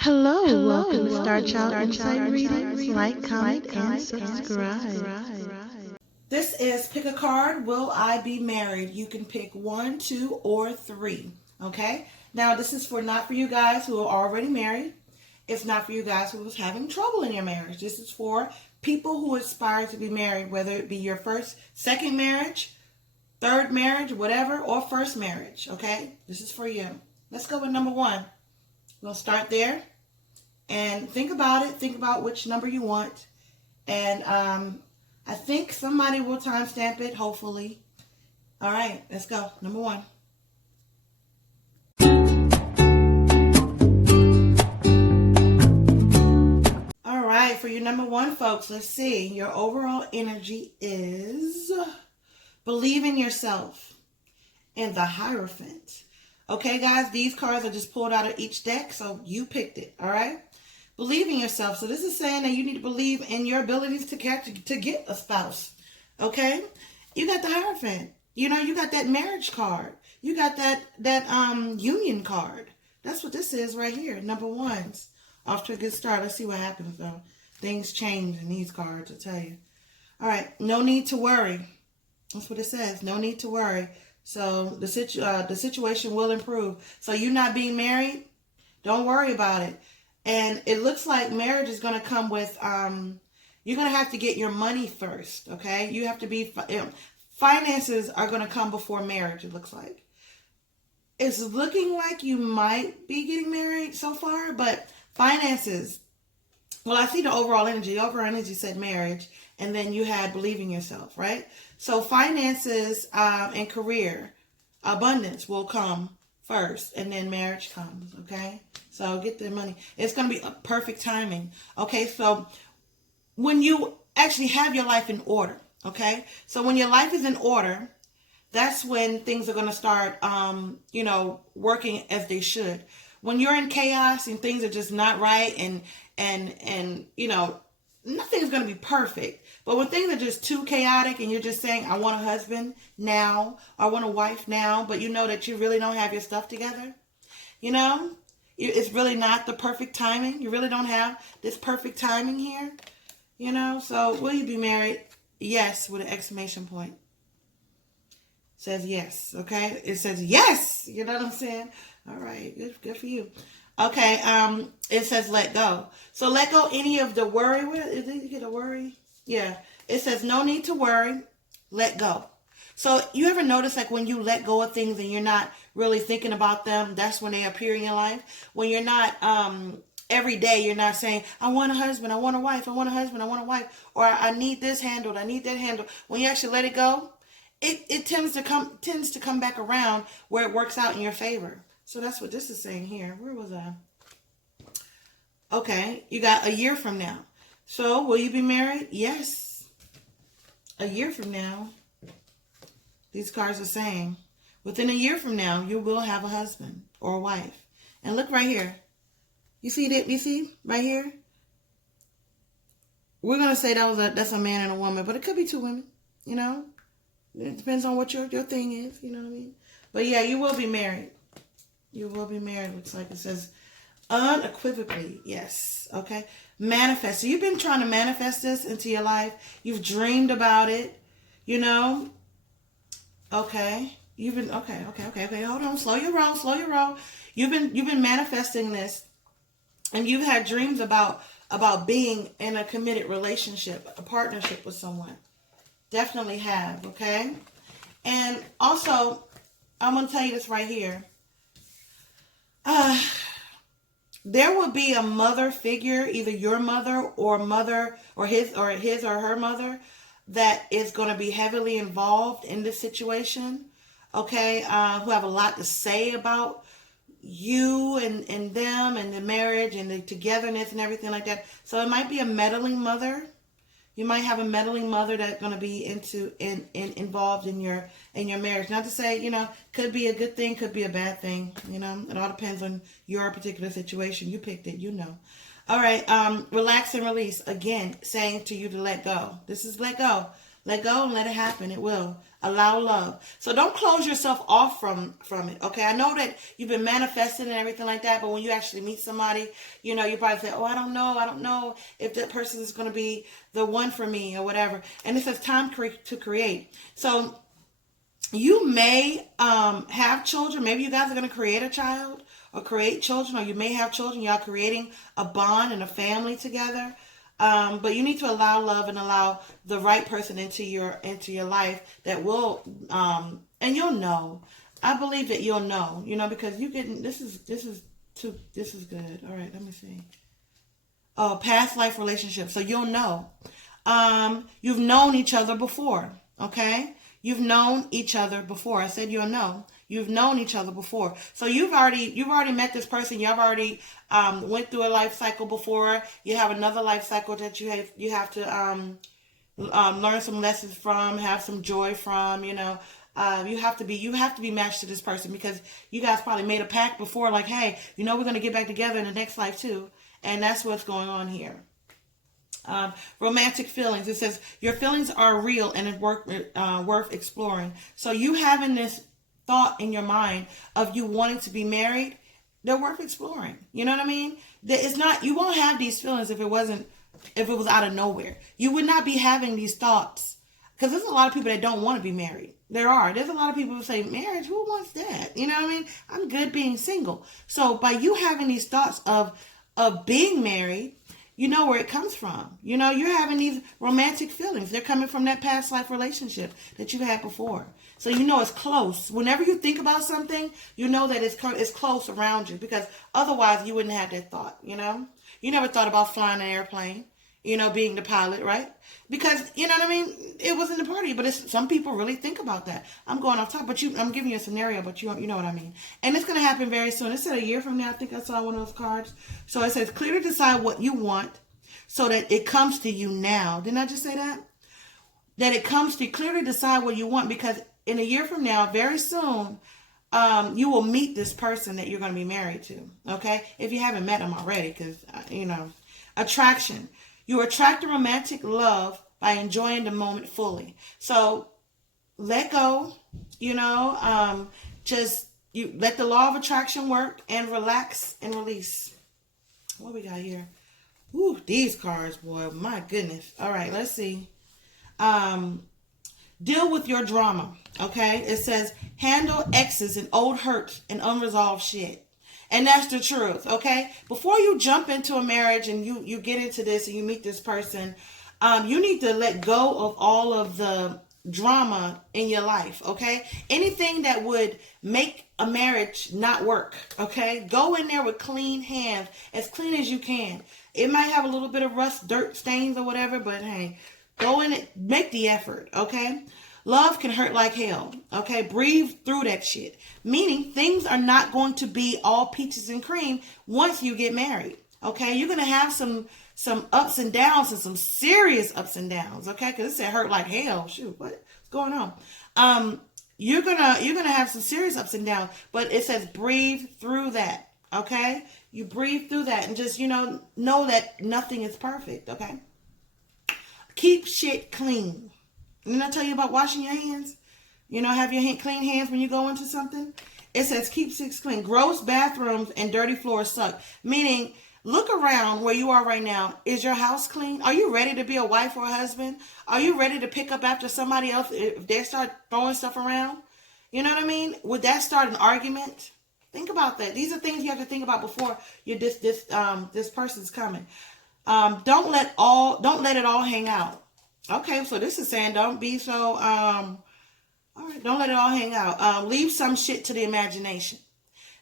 Hello, welcome to Star Child Insight Readings. Like, comment, and subscribe. This is pick a card. Will I be married? You can pick 1, 2, or 3. Okay? Now, this is not for you guys who are already married. It's not for you guys who is having trouble in your marriage. This is for people who aspire to be married, whether it be your second marriage, third marriage, whatever, or first marriage. Okay? This is for you. Let's go with number 1. We'll start there and think about it. Think about which number you want. And I think somebody will timestamp it, hopefully. All right, let's go. Number 1. All right, for your number 1, folks, let's see. Your overall energy is believe in yourself and the Hierophant. Okay, guys, these cards are just pulled out of each deck, so you picked it, all right? Believe in yourself. So this is saying that you need to believe in your abilities to get a spouse, okay? You got the Hierophant. You know, you got that marriage card. You got that union card. That's what this is right here, number 1s. Off to a good start. Let's see what happens, though. Things change in these cards, I'll tell you. All right, no need to worry. That's what it says, no need to worry. So the situation will improve. So you not being married, don't worry about it. And it looks like marriage is going to come with, you're going to have to get your money first, okay? You have to be, finances are going to come before marriage, it looks like. It's looking like you might be getting married so far, but finances, well, I see the overall energy. The overall energy said marriage, and then you had believing yourself, right? So finances and career, abundance will come first, and then marriage comes, okay? So get the money. It's going to be a perfect timing, okay? So when you actually have your life in order, okay? So when your life is in order, that's when things are going to start, working as they should. When you're in chaos and things are just not right and nothing's going to be perfect. But when things are just too chaotic and you're just saying, I want a husband now, or I want a wife now, but you know that you really don't have your stuff together, it's really not the perfect timing. You really don't have this perfect timing here, So will you be married? Yes, with an exclamation point. It says yes, okay? It says yes, you know what I'm saying? All right, good for you. Okay, it says let go. So let go any of the worry. Did you get a worry? Yeah. It says no need to worry. Let go. So you ever notice like when you let go of things and you're not really thinking about them, that's when they appear in your life? When you're not, every day you're not saying, I want a husband, I want a wife, I want a husband, I want a wife, or I need this handled, I need that handled. When you actually let it go, it tends to come back around where it works out in your favor. So that's what this is saying here. Where was I? Okay, you got a year from now. So will you be married? Yes. A year from now, these cards are saying, within a year from now, you will have a husband or a wife. And look right here. You see that? You see right here? We're going to say that's a man and a woman, but it could be 2 women, It depends on what your thing is, you know what I mean? But yeah, you will be married. You will be married, looks like it says unequivocally, yes, okay? Manifest. So you've been trying to manifest this into your life. You've dreamed about it, Okay. You've been, okay. Hold on, slow your roll. You've been manifesting this, and you've had dreams about being in a committed relationship, a partnership with someone. Definitely have, okay? And also, I'm going to tell you this right here. There will be a mother figure, either your mother or his or her mother, that is going to be heavily involved in this situation, okay? Who have a lot to say about you and them and the marriage and the togetherness and everything like that. So it might be a meddling mother. You might have a meddling mother that's going to be involved in your marriage. Not to say, could be a good thing, could be a bad thing. It all depends on your particular situation. You picked it, All right, relax and release. Again, saying to you to let go. This is let go. Let go and let it happen. It will. Allow love. So don't close yourself off from it. Okay. I know that you've been manifesting and everything like that, but when you actually meet somebody, you probably say, oh, I don't know if that person is going to be the one for me or whatever. And it says time to create. So you may have children. Maybe you guys are going to create a child or create children, or you may have children. Y'all creating a bond and a family together. But you need to allow love and allow the right person into your life that will, and you'll know. I believe that you'll know, because you can. This is good. All right, let me see. Oh, past life relationship. So you'll know. You've known each other before. Okay, you've known each other before. I said you'll know. You've known each other before. So you've already met this person. You've already went through a life cycle before. You have another life cycle that you have to learn some lessons from, have some joy from. You have to be matched to this person, because you guys probably made a pact before, like, hey, we're going to get back together in the next life too. And that's what's going on here. Romantic feelings. It says your feelings are real and worth exploring. So you having this thought in your mind of you wanting to be married, they're worth exploring. You know what I mean? It's not, you won't have these feelings if it was out of nowhere. You would not be having these thoughts, because there's a lot of people that don't want to be married. There's a lot of people who say, marriage, who wants that? You know what I mean? I'm good being single. So by you having these thoughts of being married, you know where it comes from. You're having these romantic feelings. They're coming from that past life relationship that you had before. So it's close. Whenever you think about something, you know that it's close around you, because otherwise you wouldn't have that thought, You never thought about flying an airplane, being the pilot, right? Because, you know what I mean? It wasn't a party, but some people really think about that. I'm going off top, but I'm giving you a scenario, but you know what I mean. And it's going to happen very soon. It said a year from now. I think I saw one of those cards. So it says, clearly decide what you want so that it comes to you now. Didn't I just say that? That it comes to clearly decide what you want, because in a year from now, very soon, you will meet this person that you're going to be married to. Okay? If you haven't met them already, because, attraction. You attract a romantic love by enjoying the moment fully. So let go, just you let the law of attraction work and relax and release. What we got here? Ooh, these cards, boy, my goodness. All right, let's see. Deal with your drama, okay? It says handle exes and old hurts and unresolved shit. And that's the truth, okay? Before you jump into a marriage and you get into this and you meet this person, you need to let go of all of the drama in your life, okay? Anything that would make a marriage not work, okay? Go in there with clean hands, as clean as you can. It might have a little bit of rust, dirt stains or whatever, but hey, go in it, make the effort, okay? Love can hurt like hell, okay? Breathe through that shit. Meaning things are not going to be all peaches and cream once you get married, okay? You're going to have some ups and downs, and some serious ups and downs, okay? Because it said hurt like hell. Shoot, what's going on? You're gonna have some serious ups and downs, but it says breathe through that, okay? You breathe through that and just, know that nothing is perfect, okay? Keep shit clean. Didn't I tell you about washing your hands? Have your clean hands when you go into something. It says keep shit clean. Gross bathrooms and dirty floors suck. Meaning, look around where you are right now. Is your house clean? Are you ready to be a wife or a husband? Are you ready to pick up after somebody else if they start throwing stuff around? You know what I mean? Would that start an argument? Think about that. These are things you have to think about before this person's coming. Don't let it all hang out. Okay, so this is saying don't be so all right, don't let it all hang out. Leave some shit to the imagination.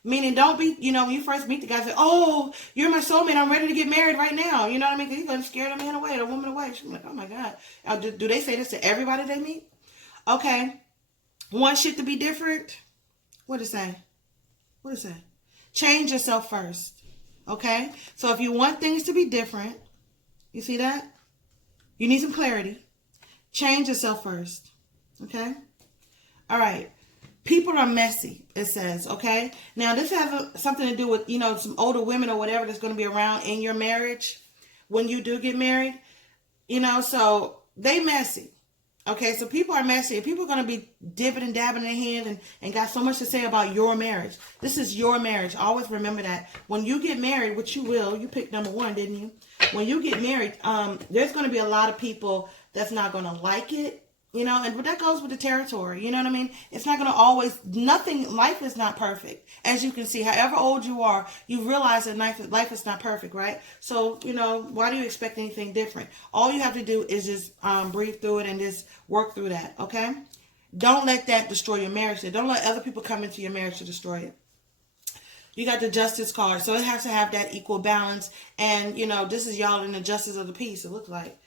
Meaning, don't be, when you first meet the guy, say, oh, you're my soulmate, I'm ready to get married right now. You know what I mean? Because he's going to scare the man away, the woman away. She's like, oh my God. Do they say this to everybody they meet? Okay. Want shit to be different? What does it say? What does it say? Change yourself first. Okay? So if you want things to be different, you see that? You need some clarity. Change yourself first. Okay? All right. People are messy, it says, okay? Now, this has something to do with, some older women or whatever that's going to be around in your marriage when you do get married. So they messy. Okay, so people are messy. People are going to be dipping and dabbing in their hand and got so much to say about your marriage. This is your marriage. Always remember that. When you get married, which you will, you picked number one, didn't you? When you get married, there's going to be a lot of people that's not going to like it. You know, and that goes with the territory. You know what I mean? It's not going to always, life is not perfect. As you can see, however old you are, you realize that life is not perfect, right? So, you know, why do you expect anything different? All you have to do is just breathe through it and just work through that, okay? Don't let that destroy your marriage. Don't let other people come into your marriage to destroy it. You got the justice card, so it has to have that equal balance. And, you know, this is y'all in the justice of the peace, it looks like.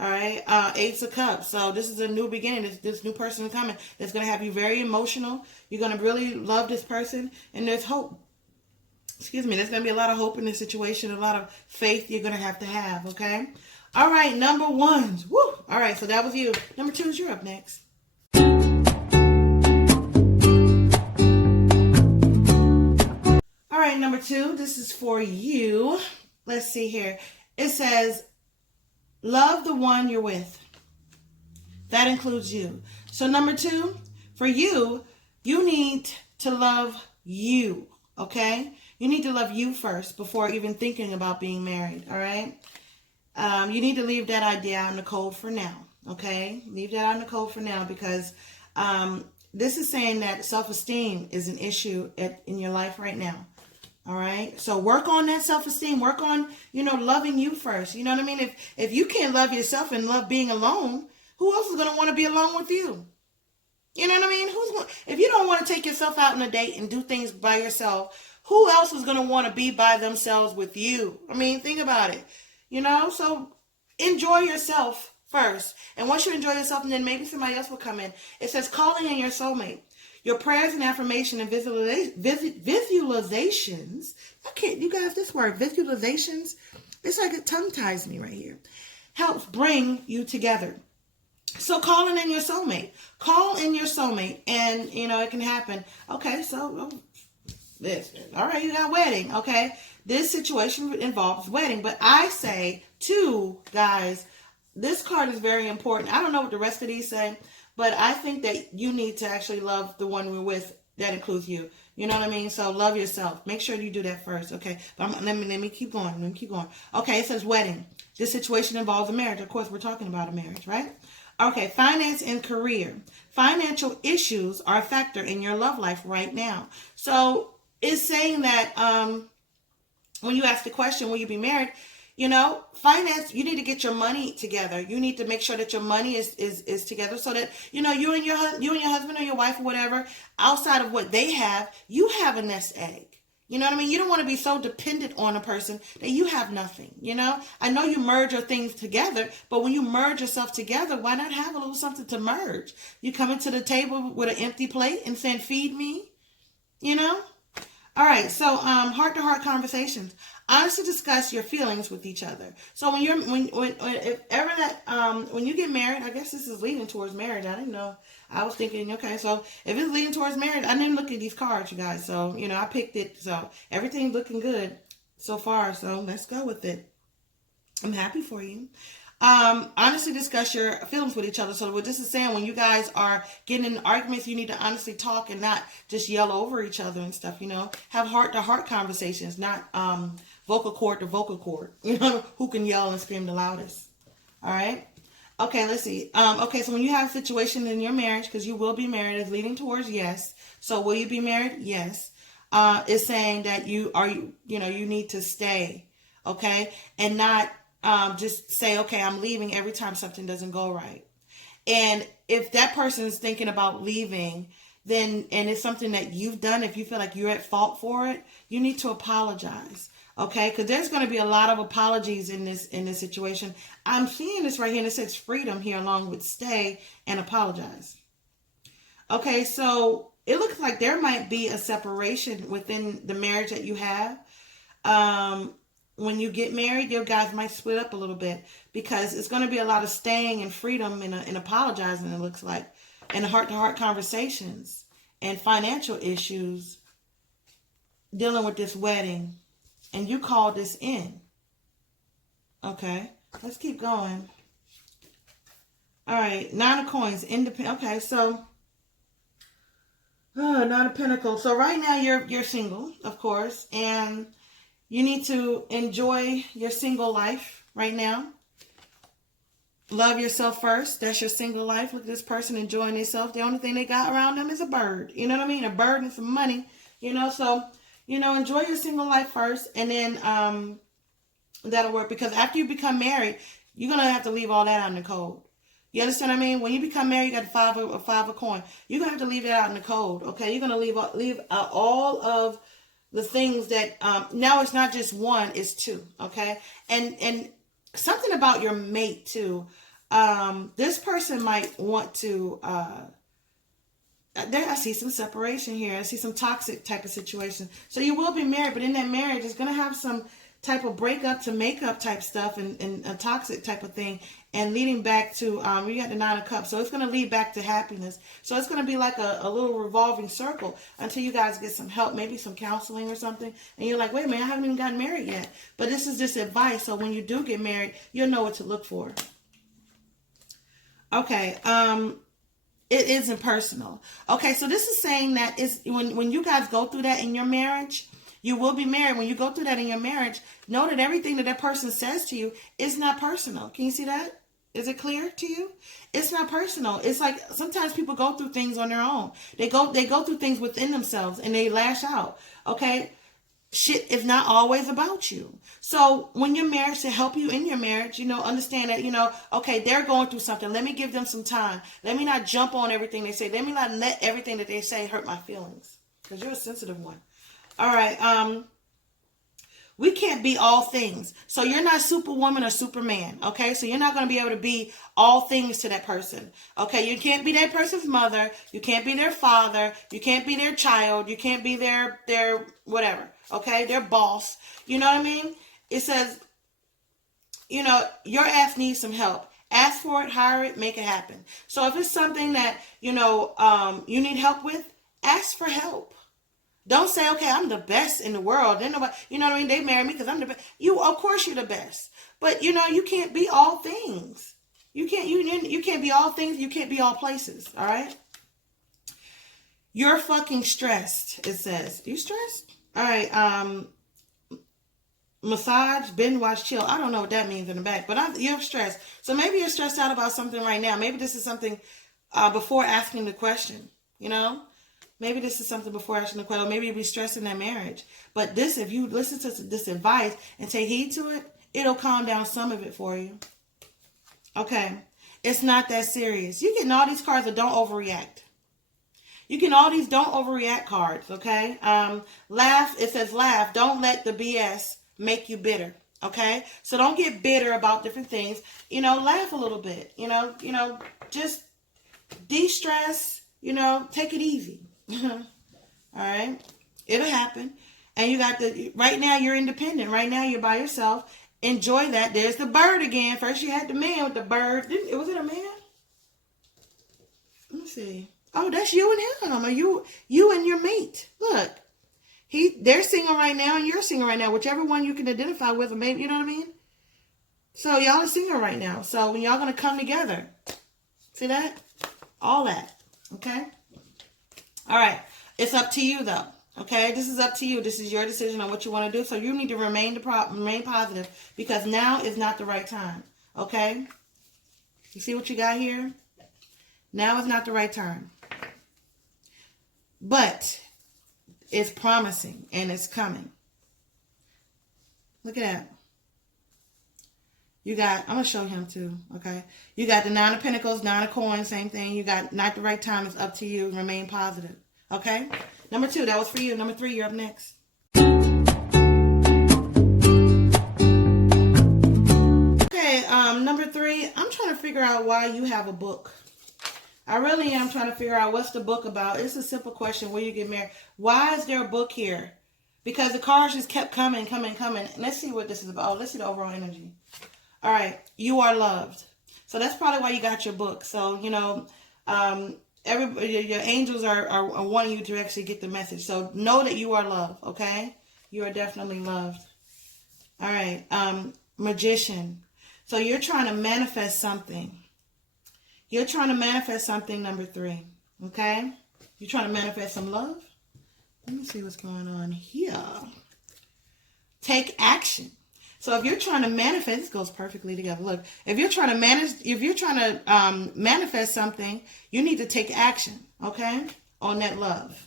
All right, Ace of Cups. So this is a new beginning. This new person coming that's going to have you very emotional. You're going to really love this person, and there's hope. Excuse me. There's going to be a lot of hope in this situation, a lot of faith you're going to have, okay? All right, number ones. Woo! All right, so that was you. Number twos, you're up next. All right, number two, this is for you. Let's see here. It says, love the one you're with. That includes you. So number two, for you, you need to love you, okay? You need to love you first before even thinking about being married, all right? You need to leave that idea out in the cold for now, okay? Leave that out in the cold for now because this is saying that self-esteem is an issue in your life right now. All right. So work on that self-esteem. Work on, you know, loving you first. You know what I mean? If you can't love yourself and love being alone, who else is going to want to be alone with you? You know what I mean? If you don't want to take yourself out on a date and do things by yourself, who else is going to want to be by themselves with you? I mean, think about it. You know, so enjoy yourself first. And once you enjoy yourself, and then maybe somebody else will come in. It says calling in your soulmate. Your prayers and affirmation and visualizations. Okay, you guys, this word, visualizations, it's like it tongue-ties me right here. Helps bring you together. So calling in your soulmate. Call in your soulmate and, you know, it can happen. Okay, so this. All right, you got wedding. Okay, this situation involves wedding. But I say, too, guys, this card is very important. I don't know what the rest of these say. But I think that you need to actually love the one we're with. That includes you. You know what I mean? So love yourself. Make sure you do that first, okay? But let me keep going. Okay, it says wedding. This situation involves a marriage. Of course, we're talking about a marriage, right? Okay, finance and career. Financial issues are a factor in your love life right now. So it's saying that when you ask the question, will you be married? You know, finance, you need to get your money together. You need to make sure that your money is together so that, you know, you and your husband or your wife or whatever, outside of what they have, you have a nest egg. You know what I mean? You don't want to be so dependent on a person that you have nothing, you know? I know you merge your things together, but when you merge yourself together, why not have a little something to merge? You coming to the table with an empty plate and saying, feed me, you know? All right, so heart-to-heart conversations. Honestly discuss your feelings with each other. So when you get married, I guess this is leading towards marriage. I didn't know. I was thinking, okay, so if it's leading towards marriage, I didn't look at these cards, you guys. So, you know, I picked it. So everything's looking good so far. So let's go with it. I'm happy for you. Honestly discuss your feelings with each other. So what this is saying, when you guys are getting in arguments, you need to honestly talk and not just yell over each other and stuff, you know. Have heart-to-heart conversations, not vocal cord to vocal cord. You know, who can yell and scream the loudest. All right? Okay, let's see. Okay, so when you have a situation in your marriage, because you will be married, is leading towards yes. So will you be married? Yes. It's saying that you need to stay, okay? And not just say, okay, I'm leaving every time something doesn't go right. And if that person is thinking about leaving, then, and it's something that you've done, if you feel like you're at fault for it, you need to apologize. Okay, because there's going to be a lot of apologies in this situation. I'm seeing this right here, and it says freedom here along with stay and apologize. Okay, so it looks like there might be a separation within the marriage that you have. When you get married, your guys might split up a little bit because it's going to be a lot of staying and freedom and apologizing, it looks like, and heart-to-heart conversations and financial issues dealing with this wedding. And you called this in. Okay, let's keep going. All right, Nine of Coins, independent. Okay, so Nine of Pentacles. So right now you're single, of course, and you need to enjoy your single life right now. Love yourself first. That's your single life. Look at this person enjoying themselves. The only thing they got around them is a bird. You know what I mean? A bird and some money. So enjoy your single life first, and then that'll work. Because after you become married, you're gonna have to leave all that out in the cold. You understand what I mean? When you become married, you got five of coin. You're gonna have to leave that out in the cold. Okay, you're gonna leave out all of the things that now it's not just one, it's two. Okay, and something about your mate too. This person might want to. I see some separation here. I see some toxic type of situation. So you will be married, but in that marriage, it's gonna have some type of breakup to makeup type stuff and a toxic type of thing, and leading back to we got the Nine of Cups, so it's going to lead back to happiness. So it's going to be like a little revolving circle until you guys get some help, maybe some counseling or something, and you're like, wait a minute, I haven't even gotten married yet, but this is just advice, so when you do get married, you'll know what to look for. Okay, it isn't personal. Okay, so this is saying that it's when you guys go through that in your marriage, you will be married. When you go through that in your marriage, know that everything that person says to you is not personal. Can you see that? Is it clear to you? It's not personal. It's like sometimes people go through things on their own. They go through things within themselves and they lash out. Okay? Shit is not always about you. So when you're married, to help you in your marriage, understand that, okay, they're going through something. Let me give them some time. Let me not jump on everything they say. Let me not let everything that they say hurt my feelings. Because you're a sensitive one. All right, we can't be all things. So you're not Superwoman or Superman, okay? So you're not going to be able to be all things to that person, okay? You can't be that person's mother. You can't be their father. You can't be their child. You can't be their whatever, okay? Their boss. You know what I mean? It says, your ass needs some help. Ask for it, hire it, make it happen. So if it's something that, you need help with, ask for help. Don't say, okay, I'm the best in the world. Then nobody, you know what I mean? They marry me because I'm the best. Of course you're the best. But, you can't be all things. You can't be all things. You can't be all places. All right? You're fucking stressed, it says. You stressed? All right. Massage, binge watch, chill. I don't know what that means in the back. But you're stressed. So maybe you're stressed out about something right now. Maybe this is something before asking the question, Maybe this is something before asking the question. Maybe you'll be stressing that marriage. But if you listen to this advice and take heed to it, it'll calm down some of it for you. Okay. It's not that serious. You getting all these cards that don't overreact. You get all these don't overreact cards, okay? Laugh. It says laugh. Don't let the BS make you bitter, okay? So don't get bitter about different things. Laugh a little bit. Just de-stress. Take it easy. All right, it'll happen. And you got right now you're independent. Right now you're by yourself. Enjoy that. There's the bird again. First you had the man with the bird. Was it a man? Let me see. Oh, that's you and him. Or you and your mate. Look, they're single right now and you're single right now. Whichever one you can identify with, or maybe, you know what I mean. So y'all are single right now. So when y'all gonna come together, see that? All that. Okay. All right. It's up to you, though. Okay? This is up to you. This is your decision on what you want to do. So you need to remain positive because now is not the right time. Okay? You see what you got here? Now is not the right time. But it's promising and it's coming. Look at that. I'm going to show him too, okay? You got the Nine of Pentacles, Nine of Coins, same thing. You got not the right time. It's up to you. Remain positive, okay? Number 2, that was for you. Number 3, you're up next. Okay, number 3, I'm trying to figure out why you have a book. I really am trying to figure out what's the book about. It's a simple question. Will you get married? Why is there a book here? Because the cards just kept coming. Let's see what this is about. Let's see the overall energy. All right, you are loved. So that's probably why you got your book. So, everybody, your angels are wanting you to actually get the message. So know that you are loved, okay? You are definitely loved. All right, Magician. So you're trying to manifest something. You're trying to manifest something, number 3. Okay? You're trying to manifest some love. Let me see what's going on here. Take action. So if you're trying to manifest, this goes perfectly together. Look, if you're trying to manifest something, you need to take action, okay, on that love.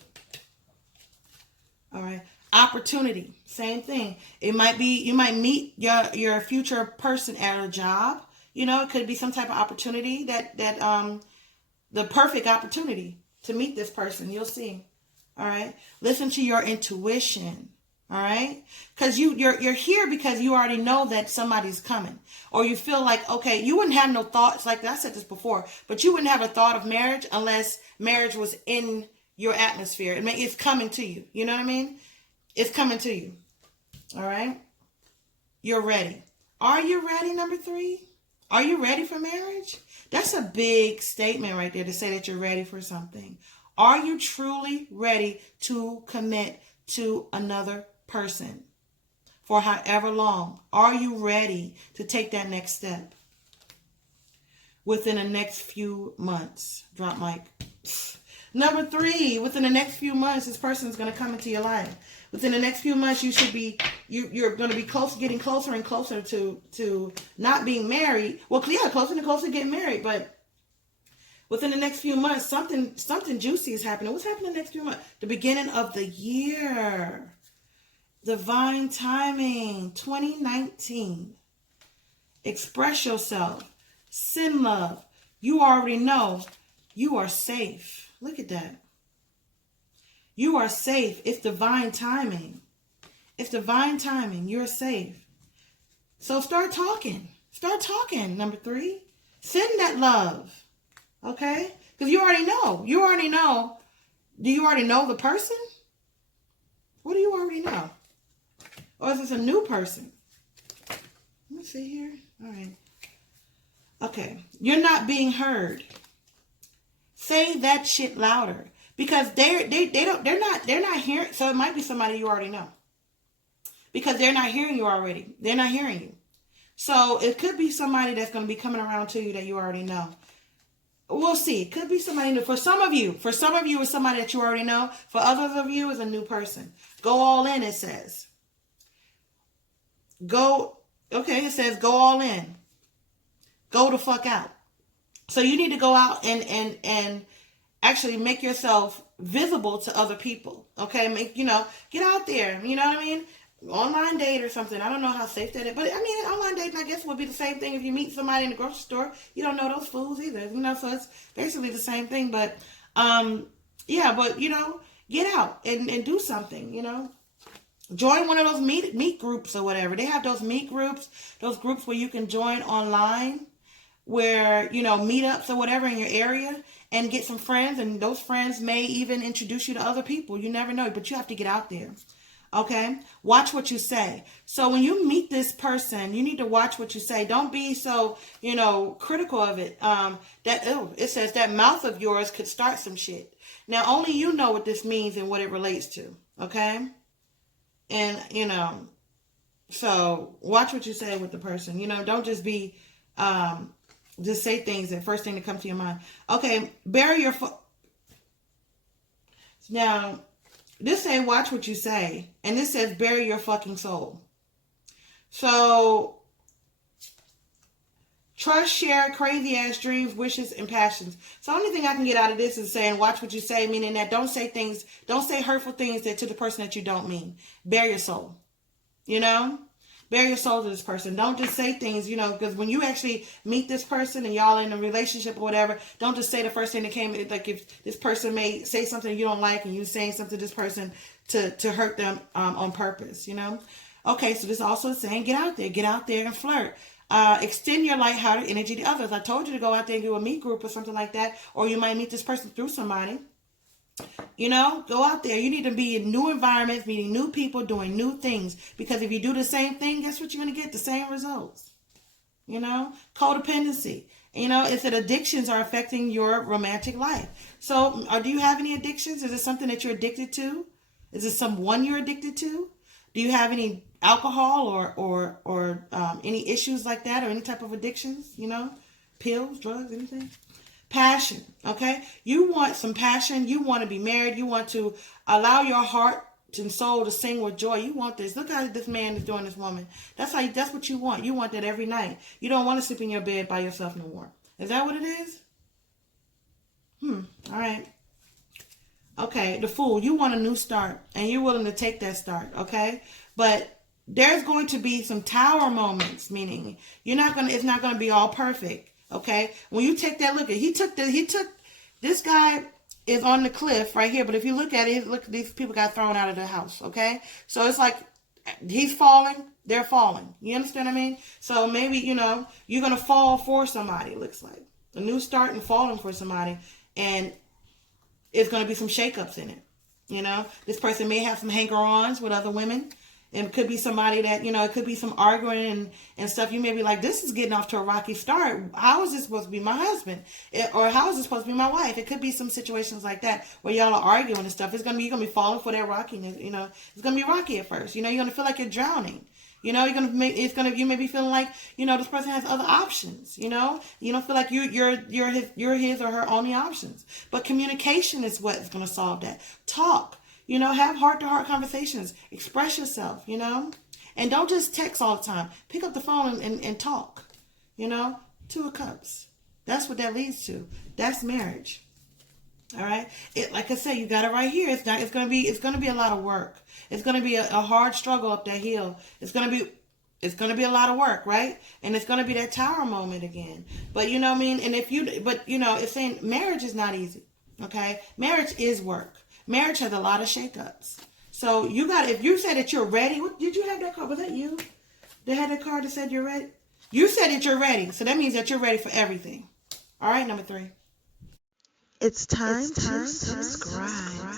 All right. Opportunity, same thing. It might be, you might meet your future person at a job. You know, it could be some type of opportunity that the perfect opportunity to meet this person. You'll see. All right. Listen to your intuition. All right. Because you're here because you already know that somebody's coming, or you feel like, okay, you wouldn't have no thoughts like that. I said this before, but you wouldn't have a thought of marriage unless marriage was in your atmosphere. It's coming to you. You know what I mean? It's coming to you. All right. You're ready. Are you ready? Number 3. Are you ready for marriage? That's a big statement right there to say that you're ready for something. Are you truly ready to commit to another person for however long? Are you ready to take that next step within the next few months? Drop mic. Number 3, within the next few months, this person is going to come into your life. Within the next few months, you're going to be getting closer and closer to not being married. Well, yeah, closer and closer to getting married, but within the next few months, something juicy is happening. What's happening in the next few months? The beginning of the year. Divine timing, 2019. Express yourself. Send love. You already know you are safe. Look at that. You are safe. It's divine timing. It's divine timing. You're safe. So start talking. Start talking, number 3. Send that love. Okay? Because you already know. You already know. Do you already know the person? What do you already know? Or is this a new person? Let me see here. All right. Okay. You're not being heard. Say that shit louder. Because they're not hearing. So it might be somebody you already know. Because they're not hearing you already. They're not hearing you. So it could be somebody that's going to be coming around to you that you already know. We'll see. It could be somebody new. For some of you, it's somebody that you already know. For others of you, it's a new person. Go all in, it says. It says go all in. Go the fuck out. So you need to go out and actually make yourself visible to other people. Okay? Get out there. You know what I mean? Online date or something. I don't know how safe that is. But I mean, online dating, I guess, would be the same thing if you meet somebody in the grocery store. You don't know those fools either. So it's basically the same thing. But, get out and do something, Join one of those meet groups or whatever. They have those meet groups, those groups where you can join online, where, meetups or whatever in your area, and get some friends. And those friends may even introduce you to other people. You never know, but you have to get out there. Okay? Watch what you say. So when you meet this person, you need to watch what you say. Don't be so, critical of it. It says that mouth of yours could start some shit. Now, only you know what this means and what it relates to. Okay? And, so watch what you say with the person. Don't just be, just say things that first thing that comes to your mind. Okay, bury your Now, this say watch what you say, and this says bury your fucking soul. So, trust, share crazy ass dreams, wishes, and passions. So, the only thing I can get out of this is saying watch what you say, meaning that don't say hurtful things to the person that you don't mean. Bury your soul. Bury your soul to this person. Don't just say things, because when you actually meet this person and y'all in a relationship or whatever, don't just say the first thing that came. Like if this person may say something you don't like and you saying something to this person to hurt them on purpose, Okay, so this also is saying get out there and flirt. Extend your lighthearted energy to others. I told you to go out there and do a meet group or something like that, or you might meet this person through somebody. Go out there. You need to be in new environments, meeting new people, doing new things. Because if you do the same thing, guess what you're going to get? The same results. Codependency. It's that addictions are affecting your romantic life. So, do you have any addictions? Is it something that you're addicted to? Is it someone you're addicted to? Do you have any alcohol or any issues like that, or any type of addictions? Pills, drugs, anything? Passion, okay? You want some passion. You want to be married. You want to allow your heart and soul to sing with joy. You want this. Look how this man is doing this woman. That's what you want. You want that every night. You don't want to sleep in your bed by yourself no more. Is that what it is? All right. Okay, the Fool. You want a new start, and you're willing to take that start, okay? But there's going to be some tower moments, meaning it's not gonna be all perfect. Okay, when you take that look at, this guy is on the cliff right here, but if you look at it, look, these people got thrown out of the house. Okay, so it's like he's falling, they're falling. You understand what I mean? So maybe you're gonna fall for somebody. It looks like a new start and falling for somebody, and it's gonna be some shakeups in it. This person may have some hanger-ons with other women. And it could be somebody that, it could be some arguing and stuff. You may be like, this is getting off to a rocky start. How is this supposed to be my husband? Or how is this supposed to be my wife? It could be some situations like that where y'all are arguing and stuff. You're going to be falling for that rockiness. It's going to be rocky at first. You're going to feel like you're drowning. You may be feeling like, this person has other options. You don't feel like you're his or her only options. But communication is what's going to solve that. Talk. Have heart-to-heart conversations. Express yourself, And don't just text all the time. Pick up the phone and talk, Two of Cups. That's what that leads to. That's marriage. All right? Like I said, you got it right here. It's going to be a lot of work. It's going to be a hard struggle up that hill. It's going to be a lot of work, right? And it's going to be that tower moment again. But you know what I mean? And it's saying marriage is not easy, okay? Marriage is work. Marriage has a lot of shakeups. So if you said that you're ready, did you have that card? Was that you? They had that card that said you're ready? You said that you're ready. So that means that you're ready for everything. All right, number 3. It's time to subscribe.